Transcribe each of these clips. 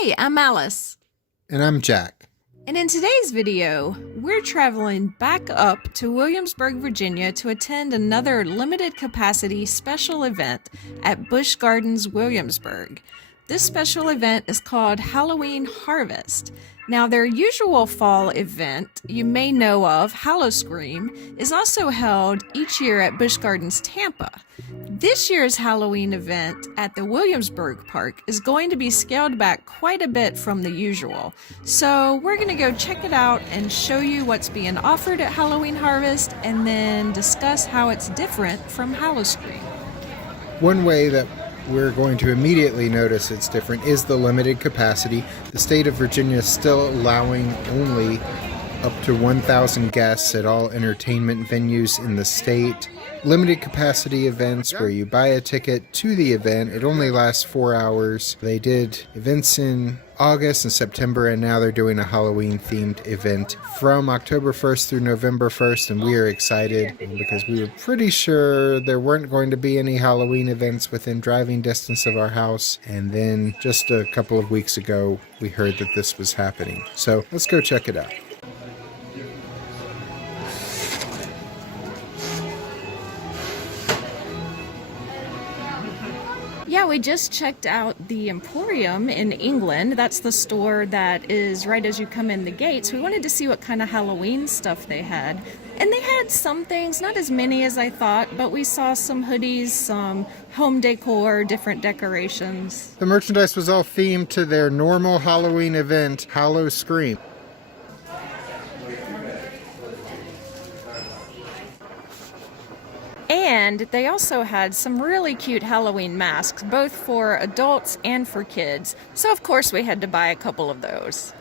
Hey, I'm Alice. And I'm Jack. And in today's video, we're traveling back up to Williamsburg, Virginia to attend another limited capacity special event at Busch Gardens Williamsburg. This special event is called Halloween Harvest. Now, their usual fall event, you may know of, Howl-o-scream, is also held each year at Busch Gardens, Tampa. This year's Halloween event at the Williamsburg Park is going to be scaled back quite a bit from the usual. So we're going to go check it out and show you what's being offered at Halloween Harvest and then discuss how it's different from Howl-o-scream. One way that we're going to immediately notice it's different is the limited capacity. The state of Virginia is still allowing only up to 1,000 guests at all entertainment venues in the state. Limited capacity events where you buy a ticket to the event. It only lasts 4 hours. They did events in August and September, and now they're doing a Halloween themed event from October 1st through November 1st, and we are excited because we were pretty sure there weren't going to be any Halloween events within driving distance of our house, and then just a couple of weeks ago we heard that this was happening. So let's go check it out. Yeah, we just checked out the Emporium in England. That's the store that is right as you come in the gates. We wanted to see what kind of Halloween stuff they had. And they had some things, not as many as I thought, but we saw some hoodies, some home decor, different decorations. The merchandise was all themed to their normal Halloween event, Howl-o-scream. And they also had some really cute Halloween masks, both for adults and for kids. So of course we had to buy a couple of those.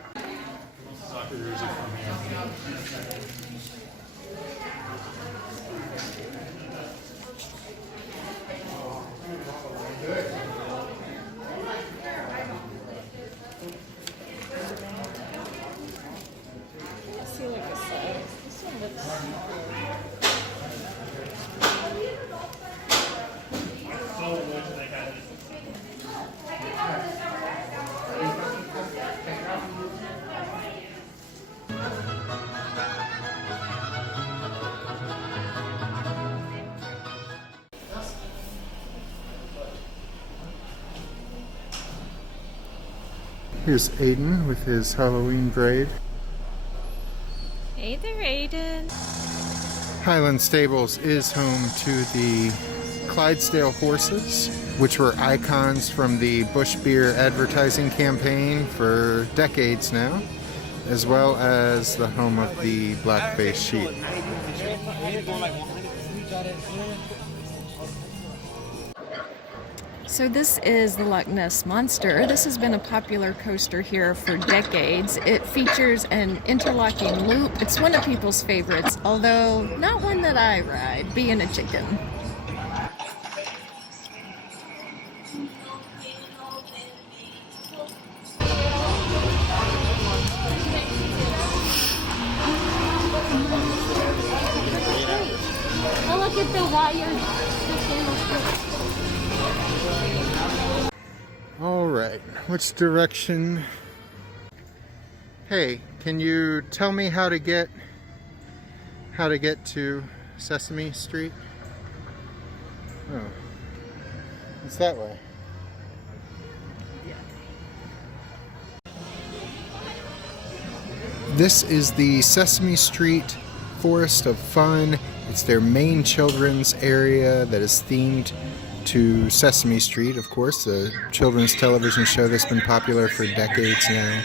Here's Aiden with his Halloween braid. Hey there, Aiden. Highland Stables is home to the Clydesdale horses, which were icons from the Busch Beer advertising campaign for decades now, as well as the home of the black-faced sheep. So this is the Loch Ness Monster. This has been a popular coaster here for decades. It features an interlocking loop. It's one of people's favorites, although not one that I ride, being a chicken. Oh, look at the wired. All right, which direction? Hey, can you tell me how to get to Sesame Street? Oh, it's that way. This is the Sesame Street Forest of Fun. It's their main children's area that is themed to Sesame Street, of course, the children's television show that's been popular for decades now.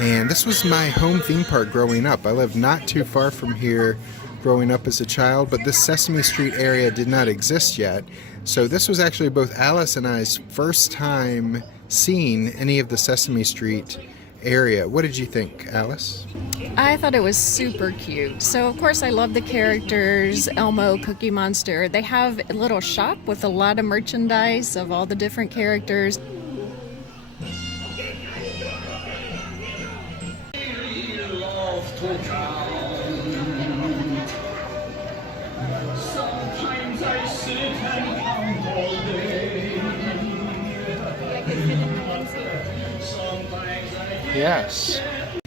And this was my home theme park growing up. I lived not too far from here growing up as a child, but this Sesame Street area did not exist yet. So this was actually both Alice and I's first time seeing any of the Sesame Street area. What did you think, Alice? I thought it was super cute. So of course I love the characters, Elmo, Cookie Monster. They have a little shop with a lot of merchandise of all the different characters. Sometimes I sit and count all day. Yes.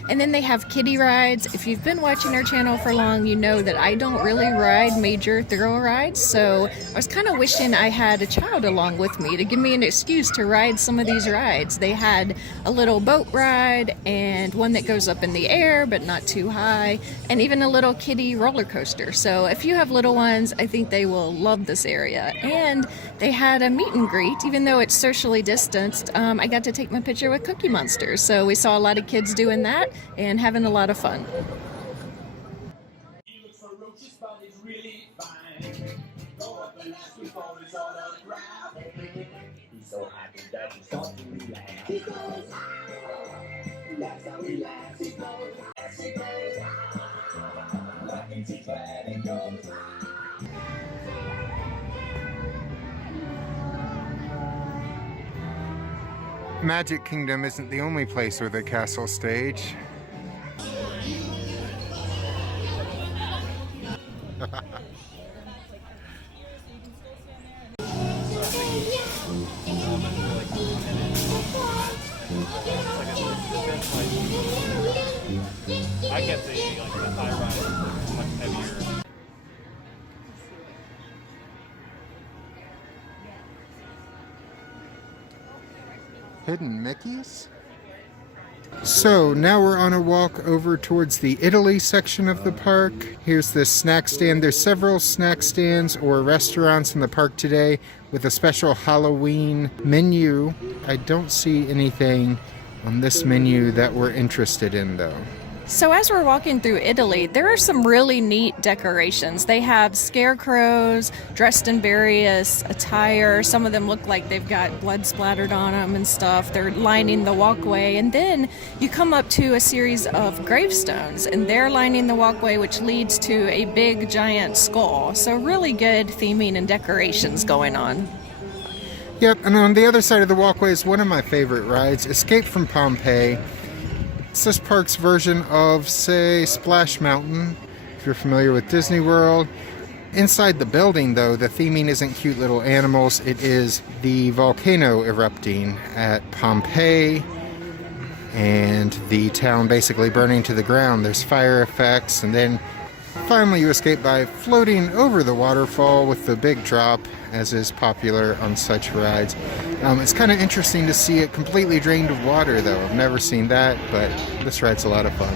And then they have kiddie rides. If you've been watching our channel for long, you know that I don't really ride major thrill rides. So I was kind of wishing I had a child along with me to give me an excuse to ride some of these rides. They had a little boat ride and one that goes up in the air but not too high, and even a little kiddie roller coaster. So if you have little ones, I think they will love this area. And they had a meet and greet, even though it's socially distanced. I got to take my picture with Cookie Monsters. So we saw a lot of kids doing that and having a lot of fun. He looks ferocious, but he's really fine. Go up and ask him for his autograph. He's so happy that he starts to relax. He goes, that's how he laughs. He goes, as he goes, that means he's glad and goes. Magic Kingdom isn't the only place with a castle stage. I get the high rise much heavier. Hidden Mickeys? So now we're on a walk over towards the Italy section of the park. Here's the snack stand. There's several snack stands or restaurants in the park today with a special Halloween menu. I don't see anything on this menu that we're interested in though. So as we're walking through Italy, there are some really neat decorations. They have scarecrows dressed in various attire. Some of them look like they've got blood splattered on them and stuff. They're lining the walkway. And then you come up to a series of gravestones, and they're lining the walkway, which leads to a big giant skull. So really good theming and decorations going on. Yep, and on the other side of the walkway is one of my favorite rides, Escape from Pompeii. It's this park's version of, say, Splash Mountain, if you're familiar with Disney World. Inside the building, though, the theming isn't cute little animals. It is the volcano erupting at Pompeii and the town basically burning to the ground. There's fire effects, and then finally you escape by floating over the waterfall with the big drop, as is popular on such rides. It's kind of interesting to see it completely drained of water, though. I've never seen that, but this ride's a lot of fun.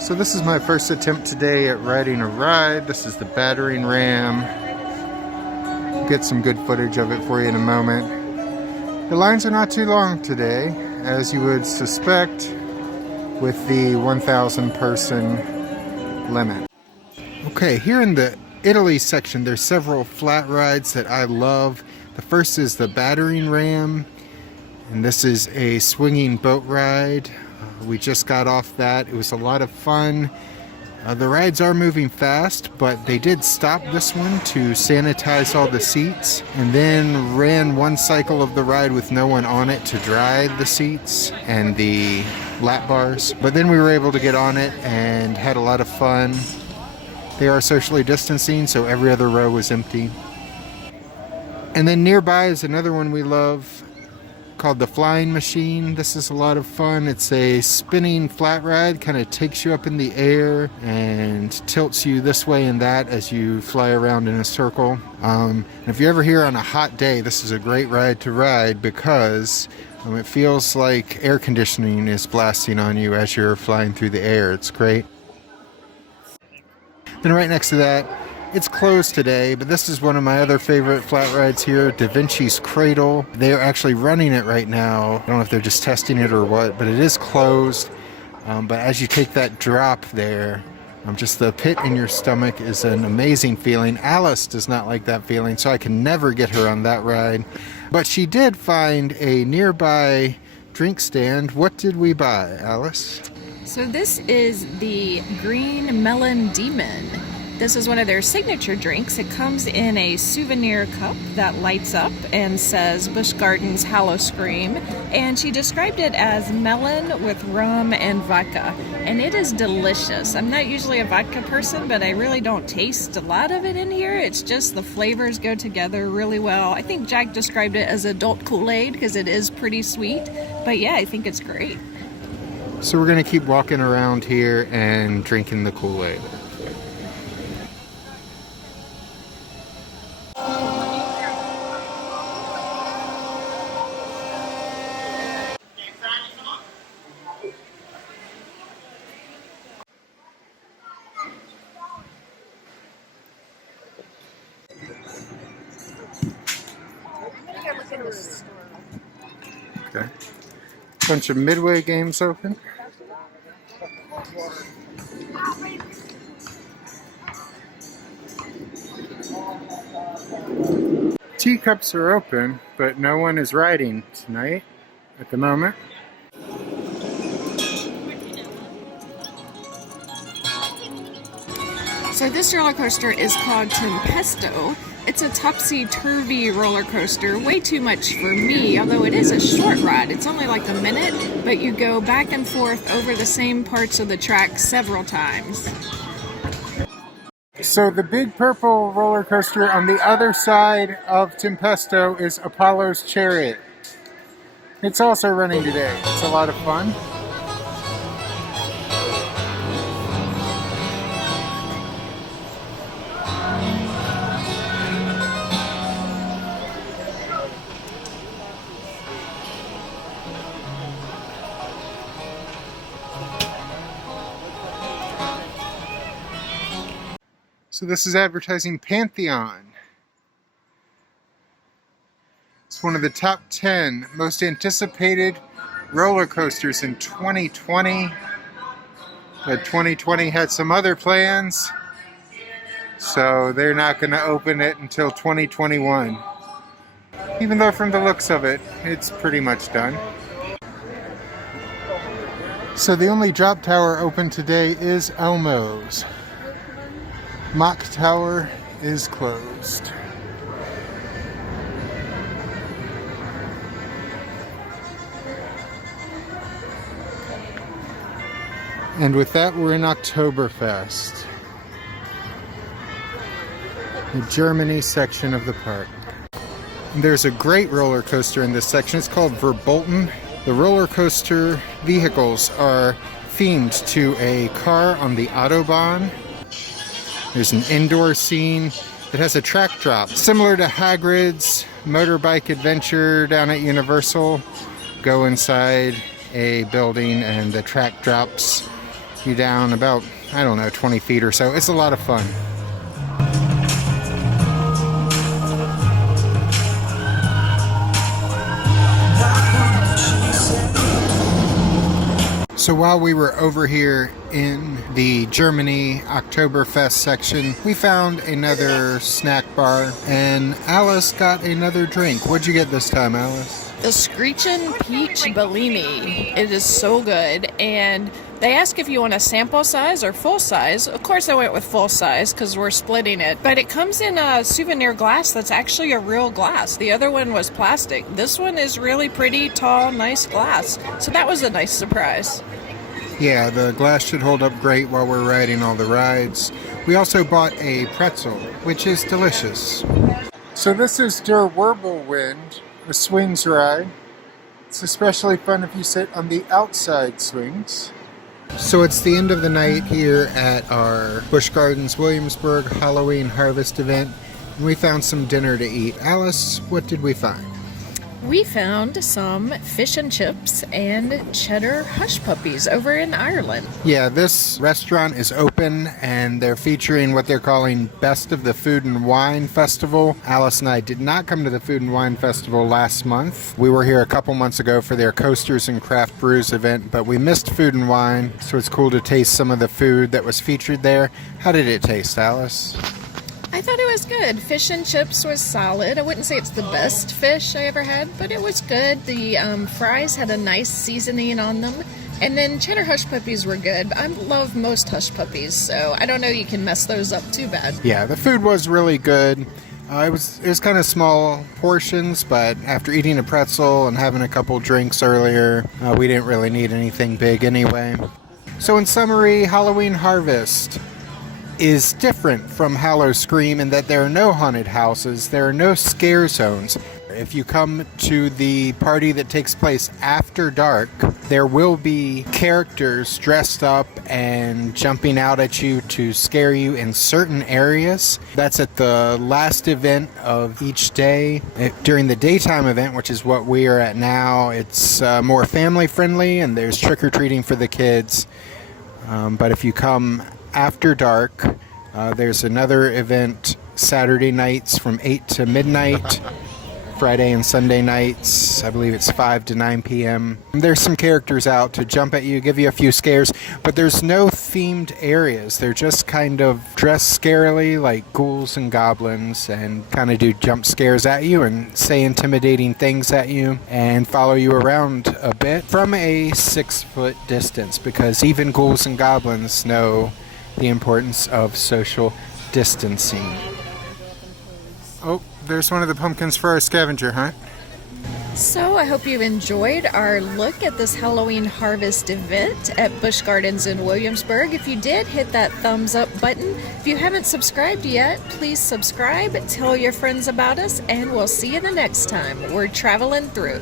So this is my first attempt today at riding a ride. This is the battering ram. I'll get some good footage of it for you in a moment. The lines are not too long today, as you would suspect, with the 1,000 person limit. Okay, here in the Italy section, there's several flat rides that I love. The first is the battering ram, and this is a swinging boat ride. We just got off that. It was a lot of fun. The rides are moving fast, but they did stop this one to sanitize all the seats, and then ran one cycle of the ride with no one on it to dry the seats and the lap bars. But then we were able to get on it and had a lot of fun. They are socially distancing, so every other row was empty. And then nearby is another one we love called the Flying Machine. This is a lot of fun. It's a spinning flat ride, kind of takes you up in the air and tilts you this way and that as you fly around in a circle. And if you're ever here on a hot day, this is a great ride to ride because it feels like air conditioning is blasting on you as you're flying through the air. It's great. Then right next to that, it's closed today, but this is one of my other favorite flat rides here, Da Vinci's Cradle. They are actually running it right now. I don't know if they're just testing it or what, but it is closed. But as you take that drop there, just the pit in your stomach is an amazing feeling. Alice does not like that feeling, so I can never get her on that ride. But she did find a nearby drink stand. What did we buy, Alice? So this is the Green Melon Demon. This is one of their signature drinks. It comes in a souvenir cup that lights up and says Busch Gardens Howl-o-scream. And she described it as melon with rum and vodka. And it is delicious. I'm not usually a vodka person, but I really don't taste a lot of it in here. It's just the flavors go together really well. I think Jack described it as adult KoolAid because it is pretty sweet. But yeah, I think it's great. So we're going to keep walking around here and drinking the KoolAid. Okay. Bunch of Midway games open. Teacups are open, but no one is riding tonight at the moment. So this roller coaster is called Tempesto. It's a topsy-turvy roller coaster, way too much for me, although it is a short ride. It's only like a minute, but you go back and forth over the same parts of the track several times. So the big purple roller coaster on the other side of Tempesto is Apollo's Chariot. It's also running today. It's a lot of fun. So this is advertising Pantheon. It's one of the top 10 most anticipated roller coasters in 2020. But 2020 had some other plans, so they're not going to open it until 2021. Even though from the looks of it, it's pretty much done. So the only drop tower open today is Elmo's. Mock Tower is closed. And with that, we're in Oktoberfest, the Germany section of the park. And there's a great roller coaster in this section. It's called Verbolten. The roller coaster vehicles are themed to a car on the Autobahn. There's an indoor scene that has a track drop, similar to Hagrid's motorbike adventure down at Universal. Go inside a building and the track drops you down about, 20 feet or so. It's a lot of fun. So while we were over here in the Germany Oktoberfest section, we found another snack bar, and Alice got another drink. What'd you get this time, Alice? The Screechin' Peach Bellini. It is so good, and they ask if you want a sample size or full size. Of course I went with full size because we're splitting it, but it comes in a souvenir glass that's actually a real glass. The other one was plastic. This one is really pretty, tall, nice glass, so that was a nice surprise. Yeah, the glass should hold up great while we're riding all the rides. We also bought a pretzel, which is delicious. So this is Der Wirbelwind, a swings ride. It's especially fun if you sit on the outside swings. So it's the end of the night here at our Busch Gardens Williamsburg Halloween Harvest event, and we found some dinner to eat. Alice, what did we find? We found some fish and chips and cheddar hush puppies over in Ireland. Yeah, this restaurant is open and they're featuring what they're calling Best of the Food and Wine Festival. Alice and I did not come to the Food and Wine Festival last month. We were here a couple months ago for their Coasters and Craft Brews event, but we missed Food and Wine, so it's cool to taste some of the food that was featured there. How did it taste, Alice? I thought it was good. Fish and chips was solid. I wouldn't say it's the best fish I ever had, but it was good. The fries had a nice seasoning on them, And then cheddar hush puppies were good. I love most hush puppies, so I don't know you can mess those up too bad. Yeah, the food was really good. It was kind of small portions, but after eating a pretzel and having a couple drinks earlier, we didn't really need anything big anyway. So in summary, Halloween Harvest is different from Howl-o-scream in that there are no haunted houses, there are no scare zones. If you come to the party that takes place after dark, there will be characters dressed up and jumping out at you to scare you in certain areas. That's at the last event of each day. During the daytime event, which is what we are at now, it's more family friendly and there's trick-or-treating for the kids. But if you come after dark, there's another event Saturday nights from 8 to midnight. Friday and Sunday nights, I believe it's 5 to 9 p.m. There's some characters out to jump at you, give you a few scares, but there's no themed areas. They're just kind of dressed scarily like ghouls and goblins and kind of do jump scares at you and say intimidating things at you and follow you around a bit from a 6-foot distance, because even ghouls and goblins know the importance of social distancing. Oh, there's one of the pumpkins for our scavenger hunt. So I hope you enjoyed our look at this Halloween Harvest event at Busch Gardens in Williamsburg. If you did, hit that thumbs up button. If you haven't subscribed yet, please subscribe, tell your friends about us, and we'll see you the next time we're traveling through.